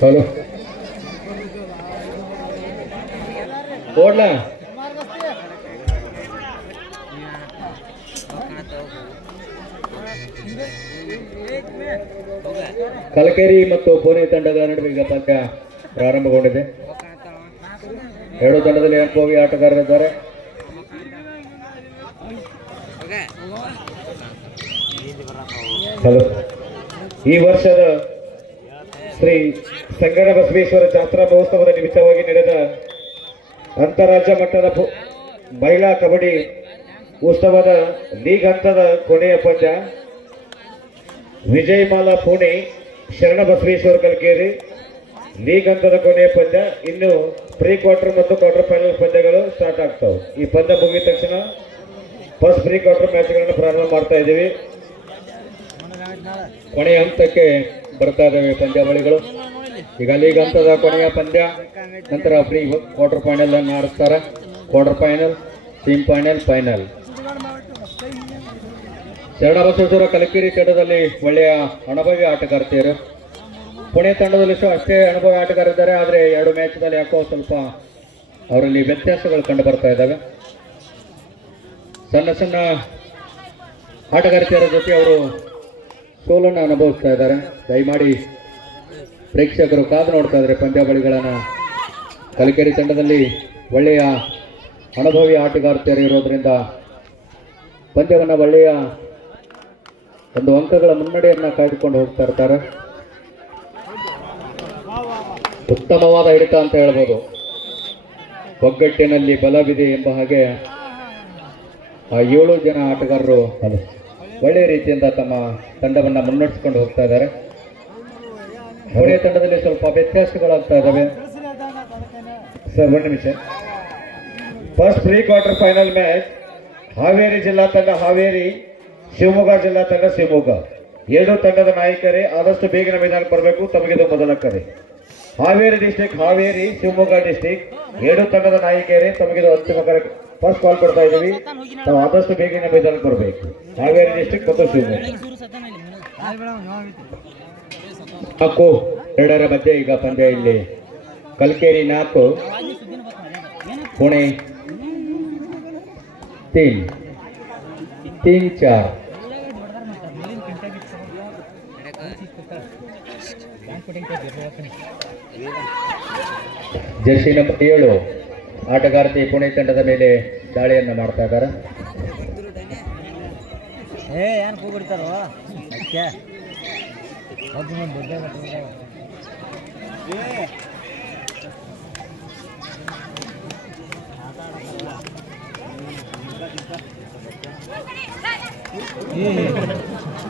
Hello ಓಡ್ಲಾ Kalakeri ಮತ್ತು ಪುಣೆ ತಂಡದ ನಡುವೆ ಈಗ ಪಂದ್ಯ ಪ್ರಾರಂಭಗೊಂಡಿದೆ. ಎರಡು ತಂಡದಲ್ಲಿ ಅನುಭವಿ ಆಟಗಾರರಿದ್ದಾರೆ. ಈ ವರ್ಷದ ಶ್ರೀ ಸಂಗನ ಬಸವೇಶ್ವರ ಜಾತ್ರಾ ಮಹೋತ್ಸವದ ನಿಮಿತ್ತವಾಗಿ ನಡೆದ ಅಂತಾರಾಜ್ಯ ಮಟ್ಟದ ಮಹಿಳಾ ಕಬಡ್ಡಿ ಉತ್ಸವದ ಲೀಗ್ ಹಂತದ ಕೊನೆಯ ಪಂದ್ಯ ವಿಜಯಮಾಲಾ ಪುಣೆ ಶರಣ ಬಸವೇಶ್ವರ ಕಲಕೇರಿ ಲೀಗ್ ಹಂತದ ಕೊನೆಯ ಪಂದ್ಯ. ಇನ್ನು ಪ್ರೀ ಕ್ವಾರ್ಟರ್ ಮತ್ತು ಕ್ವಾರ್ಟರ್ ಫೈನಲ್ ಪಂದ್ಯಗಳು ಸ್ಟಾರ್ಟ್ ಆಗ್ತಾವೆ. ಈ ಪಂದ್ಯ ಮುಗಿದ ತಕ್ಷಣ ಫಸ್ಟ್ ಪ್ರೀ ಕ್ವಾರ್ಟರ್ ಮ್ಯಾಚ್ಗಳನ್ನು ಪ್ರಾರಂಭ ಮಾಡ್ತಾ ಇದ್ದೀವಿ. ಕೊನೆಯ ಹಂತಕ್ಕೆ ಬರ್ತಾ ಇದ್ದಾವೆ ಪಂದ್ಯಾವಳಿಗಳು. ಈಗ ಲೀಗ್ ಹಂತದ ಕೊನೆಯ ಪಂದ್ಯ, ನಂತರ ಪ್ರೀ ಕ್ವಾರ್ಟರ್ ಫೈನಲ್ ಅನ್ನು ಆಡಿಸ್ತಾರೆ. Quarter final, team final, final. ಶರಣ ಬಸವೇಶ್ವರ ಕಲಕೇರಿ ತಂಡದಲ್ಲಿ ಒಳ್ಳೆಯ ಅನುಭವಿ ಆಟಗಾರ್ತಿಯರು. ಪುಣೆ ತಂಡದಲ್ಲಿ ಅಷ್ಟೇ ಅನುಭವಿ ಆಟಗಾರಿದ್ದಾರೆ. ಆದರೆ ಎರಡು ಮ್ಯಾಚ್ನಲ್ಲಿ ಯಾಕೋ ಸ್ವಲ್ಪ ಅವರಲ್ಲಿ ವ್ಯತ್ಯಾಸಗಳು ಕಂಡು ಬರ್ತಾ ಇದ್ದಾವೆ. ಸಣ್ಣ ಸಣ್ಣ ಆಟಗಾರ್ತಿಯರ ಜೊತೆ ಅವರು ಸೋಲನ್ನು ಅನುಭವಿಸ್ತಾ ಇದ್ದಾರೆ. ದಯಮಾಡಿ ಪ್ರೇಕ್ಷಕರು ಕಾದು ನೋಡ್ತಾ ಇದ್ದಾರೆ ಪಂದ್ಯಾವಳಿಗಳನ್ನು. ಕಲಕೇರಿ ತಂಡದಲ್ಲಿ ಒಳ್ಳೆಯ ಅನುಭವಿ ಆಟಗಾರ್ತಿಯರು ಇರೋದ್ರಿಂದ ಪಂದ್ಯವನ್ನು ಒಳ್ಳೆಯ ಒಂದು ಅಂಕಗಳ ಮುನ್ನಡೆಯನ್ನು ಕಾಯ್ದುಕೊಂಡು ಹೋಗ್ತಾ ಇರ್ತಾರೆ. ಉತ್ತಮವಾದ ಹಿಡಿತ ಅಂತ ಹೇಳ್ಬೋದು. ಒಗ್ಗಟ್ಟಿನಲ್ಲಿ ಬಲವಿದೆ ಎಂಬ ಹಾಗೆ ಆ 7 ಜನ ಆಟಗಾರರು ಒಳ್ಳೆಯ ರೀತಿಯಿಂದ ತಮ್ಮ ತಂಡವನ್ನು ಮುನ್ನಡೆಸಿಕೊಂಡು ಹೋಗ್ತಾ ಇದ್ದಾರೆ. ಪುಣೆ ತಂಡದಲ್ಲಿ ಸ್ವಲ್ಪ ವ್ಯತ್ಯಾಸಗಳಾಗ್ತಾ ಇದ್ದಾವೆ. ಸರ್ ಒಂದು ನಿಮಿಷ. First pre quarter final match Haveri ಜಿಲ್ಲಾ ತಂಡ ಹಾವೇರಿ, ಶಿವಮೊಗ್ಗ ಜಿಲ್ಲಾ ತಂಡ ಶಿವಮೊಗ್ಗ. ಎರಡು ತಂಡದ ನಾಯಕರೇ ಆದಷ್ಟು ಬೇಗನೆ ಮೈದಾನಕ್ಕೆ ಬರಬೇಕು. ತಮಗಿದು ಮೊದಲ ಕರೆ. ಹಾವೇರಿ ಡಿಸ್ಟಿಕ್, ಹಾವೇರಿ, ಶಿವಮೊಗ್ಗ ಡಿಸ್ಟಿಕ್ ಎರಡು ತಂಡದ ನಾಯಕರೇ ತಮಗಿದು ಅಂತಿಮ ಕರೆ. ಫಸ್ಟ್ ಕಾಲ್ ಕೊಡ್ತಾ ಇದ್ದೀವಿ. ನಾವು ಆದಷ್ಟು ಬೇಗನೆ ಮೈದಾನಕ್ಕೆ ಬರಬೇಕು. ಹಾವೇರಿ ಡಿಸ್ಟಿಕ್ ಮತ್ತು ಶಿವಮೊಗ್ಗ. 4-2 ಮಧ್ಯೆ ಈಗ ಪಂದ್ಯ. ಇಲ್ಲಿ ಕಲಕೇರಿ 4, ಪುಣೆ 3-4. ಜರ್ಸಿ ನಂಬರ್ 7 ಆಟಗಾರ್ತಿ ಪುಣೆ ತಂಡದ ಮೇಲೆ ದಾಳಿಯನ್ನು ಮಾಡ್ತಾ ಇದ್ದಾರೆ.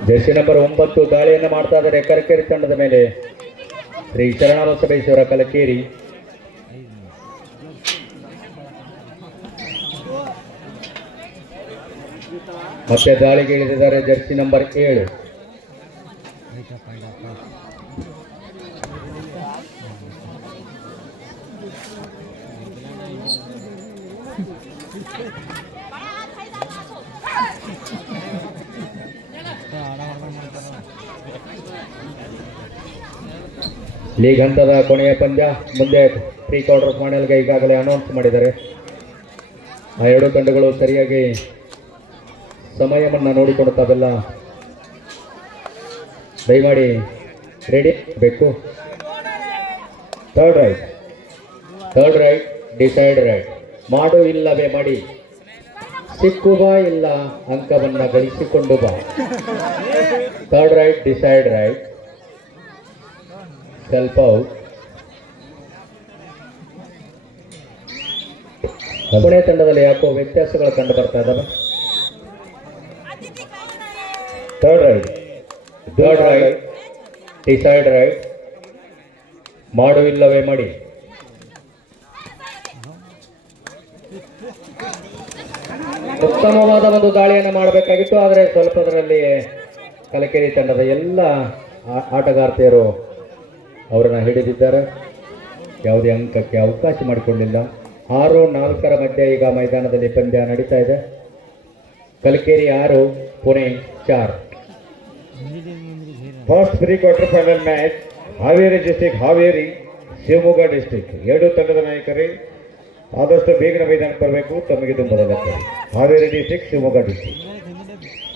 ಜರ್ಸಿ ನಂಬರ್ 9 ದಾಳಿಯನ್ನು ಮಾಡ್ತಾ ಇದ್ದಾರೆ ಕಲಕೇರಿ ತಂಡದ ಮೇಲೆ. ಶ್ರೀ ಶರಣ ಬಸವೇಶ್ವರ ಕಲಕೇರಿ. ಮತ್ತೆ ದಾಳಿಗೆ ಇಳಿದಿದ್ದಾರೆ ಜರ್ಸಿ ನಂಬರ್ 7. ಲೀಗ್ ಹಂತದ ಕೊನೆಯ ಪಂದ್ಯ. ಮುಂದೆ ಪ್ರೀ ಕ್ವಾರ್ಟರ್ ಫೈನಲ್ಗೆ ಈಗಾಗಲೇ ಅನೌನ್ಸ್ ಮಾಡಿದ್ದಾರೆ. ಆ ಎರಡು ತಂಡಗಳು ಸರಿಯಾಗಿ ಸಮಯವನ್ನು ನೋಡಿಕೊಂಡು ತಾವೆಲ್ಲ ದಯಮಾಡಿ ರೆಡಿ ಬೇಕು. Third right, decide right. ಮಾಡು ಇಲ್ಲವೇ ಮಾಡಿ, ಸಿಕ್ಕು ಬಾ ಇಲ್ಲ ಅಂಕವನ್ನು ಗಳಿಸಿಕೊಂಡು ಬಾ. Third right, decide right, self out. Pune ತಂಡದಲ್ಲಿ ಯಾಕೋ ವ್ಯತ್ಯಾಸಗಳು ಕಂಡು ಬರ್ತಾ ಇದ್ದಾವೆ. ಥರ್ಡ್ ರೈಟ್, ಡಿಸೈಡ್ ರೈಟ್, ಮಾಡು ಇಲ್ಲವೇ ಮಾಡಿ. ಉತ್ತಮವಾದ ಒಂದು ದಾಳಿಯನ್ನು ಮಾಡಬೇಕಾಗಿತ್ತು. ಆದರೆ ಸ್ವಲ್ಪದರಲ್ಲಿ ಕಲಕೇರಿ ತಂಡದ ಎಲ್ಲ ಆಟಗಾರ್ತಿಯರು ಅವರನ್ನು ಹಿಡಿದಿದ್ದಾರೆ. ಯಾವುದೇ ಅಂಕಕ್ಕೆ ಅವಕಾಶ ಮಾಡಿಕೊಂಡಿಲ್ಲ. 6-4 ಮಧ್ಯೆ ಈಗ ಮೈದಾನದಲ್ಲಿ ಪಂದ್ಯ ನಡೀತಾ ಇದೆ. Kalakeri 6 Pune 4. First pre quarter final match Haveri district Haveri Shivamogga district. ಎರಡು ತಂಡದ ನಾಯಕರೇ ಆದಷ್ಟು ಬೇಗನೆ ಮೈದಾನಕ್ಕೆ ಬರಬೇಕು. ತಮಗೆ ತುಂಬ ಧನ್ಯವಾದ. Haveri district Shivamogga district.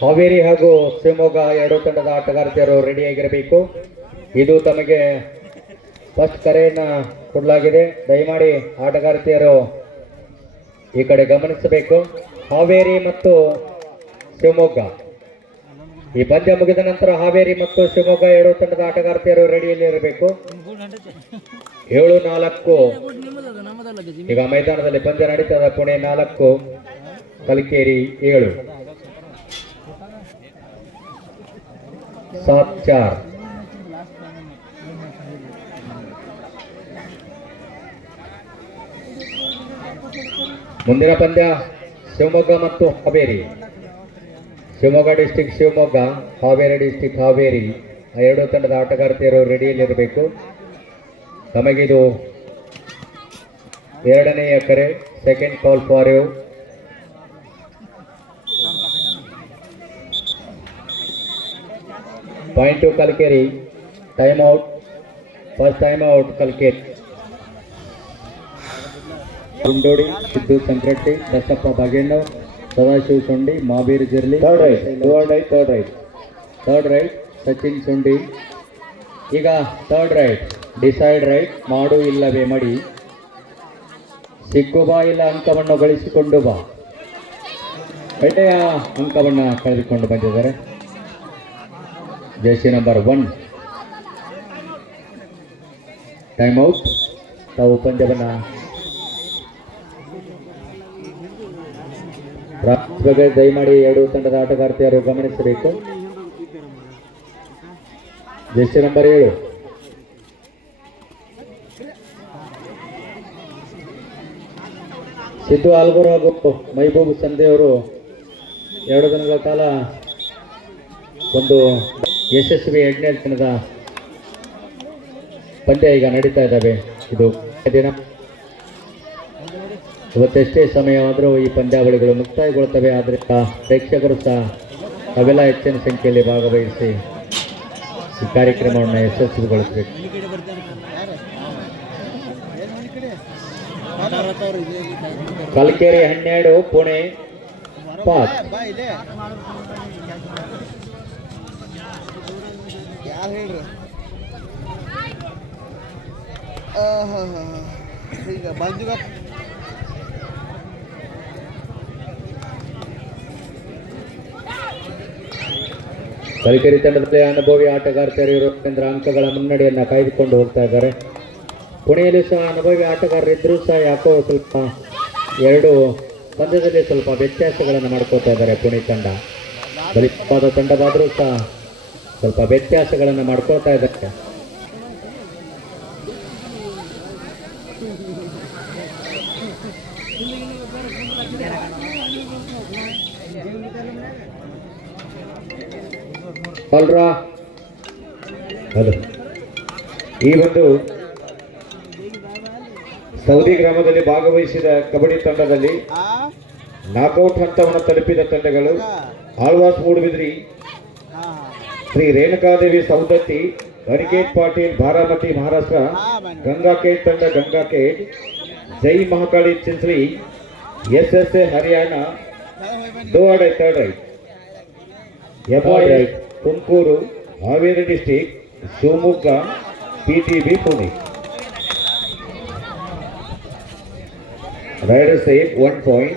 ಹಾವೇರಿ ಹಾಗೂ ಶಿವಮೊಗ್ಗ ಎರಡು ತಂಡದ ಆಟಗಾರ್ತಿಯರು ರೆಡಿಯಾಗಿರಬೇಕು. ಇದು ತಮಗೆ ಫಸ್ಟ್ ಕರೆಯನ್ನು ಕೊಡಲಾಗಿದೆ. ದಯಮಾಡಿ ಆಟಗಾರ್ತಿಯರು ಈ ಕಡೆ ಗಮನಿಸಬೇಕು. ಹಾವೇರಿ ಮತ್ತು ಶಿವಮೊಗ್ಗ ಈ ಪಂದ್ಯ ಮುಗಿದ ನಂತರ ಹಾವೇರಿ ಮತ್ತು ಶಿವಮೊಗ್ಗ ಎರಡು ತಂಡದ ಆಟಗಾರ್ತಿಯರು ರೆಡಿಯಲ್ಲಿ ಇರಬೇಕು. 7-4 ಈಗ ಮೈದಾನದಲ್ಲಿ ಪಂದ್ಯ ನಡೀತದ. ಪುಣೆ 4 ಕಲಕೇರಿ 7. 7-4. ಮುಂದಿನ ಪಂದ್ಯ ಶಿವಮೊಗ್ಗ ಮತ್ತು ಹಾವೇರಿ. ಶಿವಮೊಗ್ಗ ಡಿಸ್ಟಿಕ್ ಶಿವಮೊಗ್ಗ, ಹಾವೇರಿ ಡಿಸ್ಟಿಕ್ ಹಾವೇರಿ ಎರಡು ತಂಡದ ಆಟಗಾರ್ತಿಯರು ರೆಡಿಯಲ್ಲಿರಬೇಕು. ತಮಗಿದು ಎರಡನೆಯ ಕರೆ. Second call for you. Point to Kalakeri. Time out. First time out Kalakeri. Gundodi, Siddu Sankratti, Dattappa Bagennav, Sadashiva Sondi, Mabir Jirli. Third raid Sachin Sondi. ಈಗ ಥರ್ಡ್ ರೈಟ್ ಡಿಸೈಡ್ ರೈಟ್. ಮಾಡು ಇಲ್ಲವೇ ಮಡಿ, ಸಿಕ್ಕು ಬಾ ಇಲ್ಲ ಅಂಕವನ್ನು ಗಳಿಸಿಕೊಂಡು ಬಾ. ಒಳ್ಳೆಯ ಅಂಕವನ್ನು ಕಳೆದುಕೊಂಡು ಬಂದಿದ್ದಾರೆ. Jersey number 1. Time out. ತಾವು ಪಂದ್ಯವನ್ನು ಬಗ್ಗೆ ದಯಮಾಡಿ ಎರಡು ತಂಡದ ಆಟಗಾರ್ತಿಯರು ಗಮನಿಸಬೇಕು. Jersey number 7. ಸಿದ್ದು ಆಲ್ಗೂರು ಹಾಗೂ ಮೈಬೂಬ್ ಸಂಧೆ ಅವರು ಎರಡು ದಿನಗಳ ಕಾಲ ಒಂದು ಯಶಸ್ವಿ 8ನೇ ದಿನದ ಪಂದ್ಯ ಈಗ ನಡೀತಾ ಇದ್ದಾವೆ. ಇದು ದಿನ ಇವತ್ತೆಷ್ಟೇ ಸಮಯವಾದರೂ ಈ ಪಂದ್ಯಾವಳಿಗಳು ಮುಕ್ತಾಯಗೊಳ್ತವೆ. ಆದ್ದರಿಂದ ಪ್ರೇಕ್ಷಕರು ಸಹ ಅವೆಲ್ಲ ಹೆಚ್ಚಿನ ಸಂಖ್ಯೆಯಲ್ಲಿ ಭಾಗವಹಿಸಿ ಈ ಕಾರ್ಯಕ್ರಮವನ್ನು ಯಶಸ್ವಿಗೊಳಿಸಬೇಕು. ಕಲಕೇರಿ 12 ಪುಣೆ 5. ಕಲಕೇರಿ ತಂಡದಲ್ಲಿ ಅನುಭವಿ ಆಟಗಾರ್ತಿಯರು ಇರೋದ್ರಿಂದ ಅಂಕಗಳ ಮುನ್ನಡೆಯನ್ನು ಕಾಯ್ದುಕೊಂಡು ಹೋಗ್ತಾ ಇದ್ದಾರೆ. ಪುಣೆಯಲ್ಲಿ ಸಹ ಅನುಭವಿ ಆಟಗಾರರಿದ್ದರೂ ಸಹ ಯಾಕೋ ಸ್ವಲ್ಪ ಎರಡು ಪಂದ್ಯದಲ್ಲಿ ಸ್ವಲ್ಪ ವ್ಯತ್ಯಾಸಗಳನ್ನು ಮಾಡ್ಕೋತಾ ಇದ್ದಾರೆ. ಪುಣೆ ತಂಡ ಬಲಿಷ್ಠವಾದ ತಂಡವಾದರೂ ಸಹ ಸ್ವಲ್ಪ ವ್ಯತ್ಯಾಸಗಳನ್ನು ಮಾಡ್ಕೊಳ್ತಾ ಇದ್ದಾರೆ. ಅದು ಈ ಒಂದು ಸೌದಿ ಗ್ರಾಮದಲ್ಲಿ ಭಾಗವಹಿಸಿದ ಕಬಡ್ಡಿ ತಂಡದಲ್ಲಿ ನಾಕೌಟ್ ಹಂತವನ್ನು ತಲುಪಿದ ತಂಡಗಳು ಆಳ್ವಾಸ್ ಮೂಡುಬಿದ್ರಿ, ಶ್ರೀ ರೇಣುಕಾದೇವಿ ಸೌದತ್ತಿ, ಹರಿಕೇತ್ ಪಾಟೀಲ್ ಬಾರಾಮತಿ ಮಹಾರಾಷ್ಟ್ರ, ಗಂಗಾಕೇಟ್ ತಂಡ Gangaket, Jai Mahakali Chinsli SSA Haryana. Third raid FY Tumakuru, Haveri district Shivamogga, PTB Pune. Raider safe 1 point.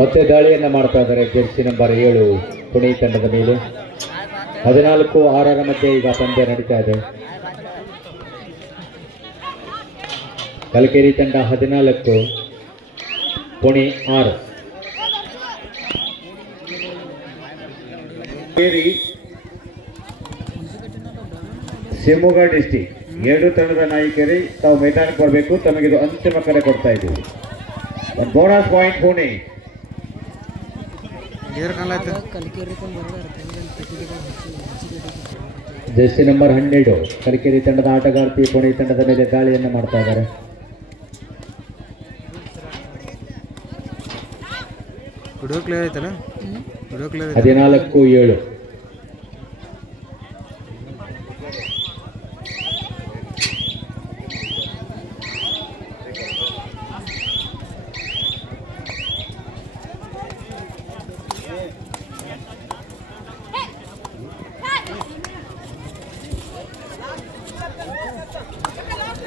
ಮತ್ತೆ ದಾಳಿಯನ್ನು ಮಾಡ್ತಾ ಇದ್ದಾರೆ ಜೆರ್ಸಿ ನಂಬರ್ 7 ಪುಣೆ ತಂಡದ ಮೇಲೆ. 14-6 ಮಧ್ಯೆ ಈಗ ಪಂದ್ಯ ನಡೀತಾ ಇದೆ. ಕಲಕೇರಿ ತಂಡ 14, ಪುಣೆ 6. ಶಿವಮೊಗ್ಗ ಡಿಸ್ಟಿಕ್. ಎರಡು ತಂಡದ ನಾಯಕರೇ ತಾವು ಮೈದಾನಕ್ಕೆ ಬರಬೇಕು. ತಮಗಿದು ಅಂತಿಮ ಕರೆ ಕೊಡ್ತಾ ಇದ್ದೀವಿ. ಒಂದು bonus point Pune. Jersey number 12 ಕಲಿಕೆರೆ ತಂಡದ ಆಟಗಾರ್ತಿ ಪುಣೆ ತಂಡದ ಮೇಲೆ ದಾಳಿಯನ್ನು ಮಾಡ್ತಾ ಇದ್ದಾರೆ. ವಿಡಿಯೋ ಕ್ಲಿಯರ್ ಐತಲ್ಲ? Video clear 14-7.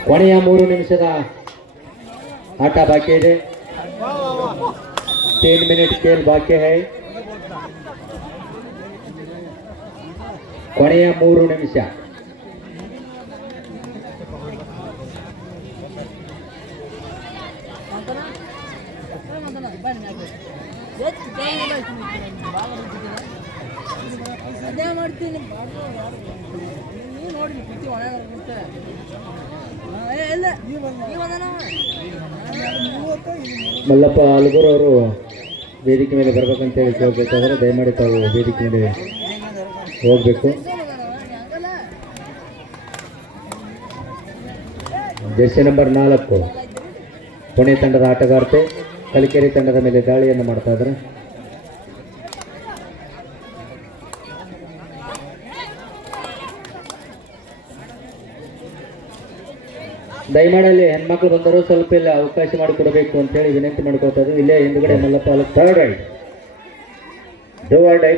ಕೊನೆಯ 3 ನಿಮಿಷದ ಆಟ ಬಾಕಿ ಇದೆ. 3 ಮಿನಿಟ್ खेल ಬಾಕಿ है. ಕೊನೆಯ 3 ನಿಮಿಷ. ಮಲ್ಲಪ್ಪ ಅಲ್ಗೂರ್ ಅವರು ವೇದಿಕೆ ಮೇಲೆ ಬರ್ಬೇಕಂತ ಹೇಳಿ ಕೇಳಬೇಕಾದ್ರೆ ದಯಮಾಡಿ ತಾವು ವೇದಿಕೆ ಮೇಲೆ ಹೋಗಬೇಕು. ಜೆರ್ಸಿ ನಂಬರ್ 4 ಪುಣೆ ತಂಡದ ಆಟಗಾರ್ತೆ ಕಲಿಕೆರೆ ತಂಡದ ಮೇಲೆ ದಾಳಿಯನ್ನು ಮಾಡ್ತಾ ಇದ್ದಾರೆ. ದಯಮಾಡಿ ಅಲ್ಲಿ ಹೆಣ್ಮಕ್ಳು ಬಂದರೂ ಸ್ವಲ್ಪ ಇಲ್ಲ ಅವಕಾಶ ಮಾಡಿಕೊಡಬೇಕು ಅಂತೇಳಿ ವಿನಂತಿ ಮಾಡ್ಕೊಳ್ತಾ ಇದ್ದೀವಿ. ಇಲ್ಲೇ ಹಿಂದುಗಡೆ Mallappa third right.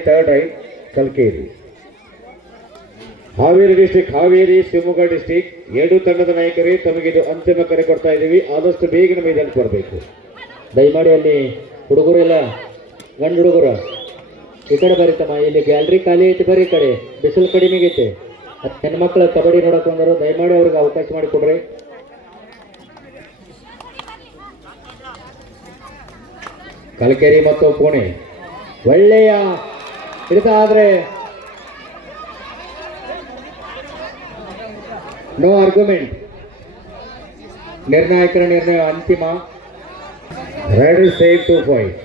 Third right Kalkeri. Haveri district, Haveri Shivamogga district. ಎರಡು ತಂಡದ ನಾಯಕರೇ ತಮಗಿದು ಅಂತಿಮ ಕರೆ ಕೊಡ್ತಾ ಇದ್ದೀವಿ. ಆದಷ್ಟು ಬೇಗನೆ ಮೈದಾನಕ್ಕೆ ಬರಬೇಕು. ದಯಮಾಡಿ ಅಲ್ಲಿ ಹುಡುಗರೆಲ್ಲ ಗಂಡು ಹುಡುಗರು ಈ ಕಡೆ ಬರೀತಮ್ಮ. ಇಲ್ಲಿ ಗ್ಯಾಲರಿ ಖಾಲಿ ಐತಿ, ಬರೀ ಈ ಕಡೆ ಬಿಸಿಲು ಕಡಿಮೆ ಐತೆ. ಹೆಣ್ಮಕ್ಳು ಕಬಡ್ಡಿ ನೋಡಕ್ ಬಂದರು, ದಯಮಾಡಿ ಅವ್ರಿಗೆ ಅವಕಾಶ ಮಾಡಿಕೊಡ್ರಿ. ಕಲಕೆರೆ ಮತ್ತು ಪುಣೆ ಒಳ್ಳೆಯ ಹಿಡಿತ, ಆದರೆ ನೋ ಆರ್ಗ್ಯುಮೆಂಟ್. ನಿರ್ಣಾಯಕರ ನಿರ್ಣಯ ಅಂತಿಮ. Ready, save to fight.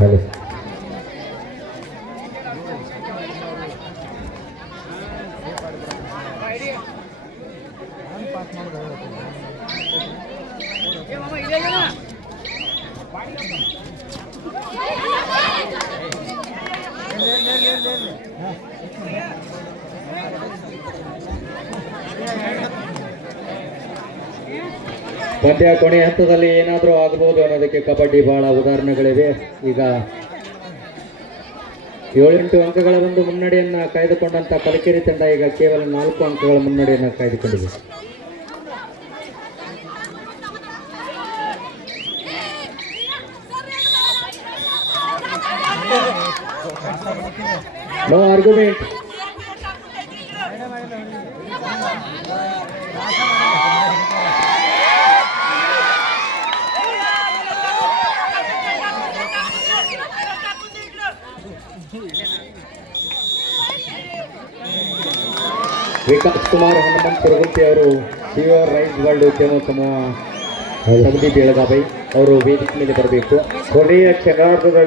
Hello. ಪಂದ್ಯ ಕೊನೆಯ ಹಂತದಲ್ಲಿ ಏನಾದರೂ ಆಗಬಹುದು ಅನ್ನೋದಕ್ಕೆ ಕಬಡ್ಡಿ ಬಹಳ ಉದಾಹರಣೆಗಳಿವೆ. ಈಗ 7-8 ಅಂಕಗಳ ಒಂದು ಮುನ್ನಡೆಯನ್ನು ಕಾಯ್ದುಕೊಂಡಂತ ಕಲಿಕೆರೆ ತಂಡ ಈಗ ಕೇವಲ 4 ಅಂಕಗಳ ಮುನ್ನಡೆಯನ್ನು ಕಾಯ್ದುಕೊಂಡಿದೆ. No argument. ವಿಕಾಸ್ ಕುಮಾರ್ ಹನುಮಂತ್ ಕುರುಗುಂಟಿ ಅವರು ಸಿಒಆರ್ ರೈಸ್ ವರ್ಲ್ಡ್ ಉದ್ಯಮ ಸಮೂಹ ಕಬಡ್ಡಿ ಬೆಳಗಾವಿ ಅವರು ವೇದಿಕೆ ಮೇಲೆ ಬರಬೇಕು. ಕೊನೆಯ ಕ್ಷಣಾರ್ಧದಲ್ಲಿ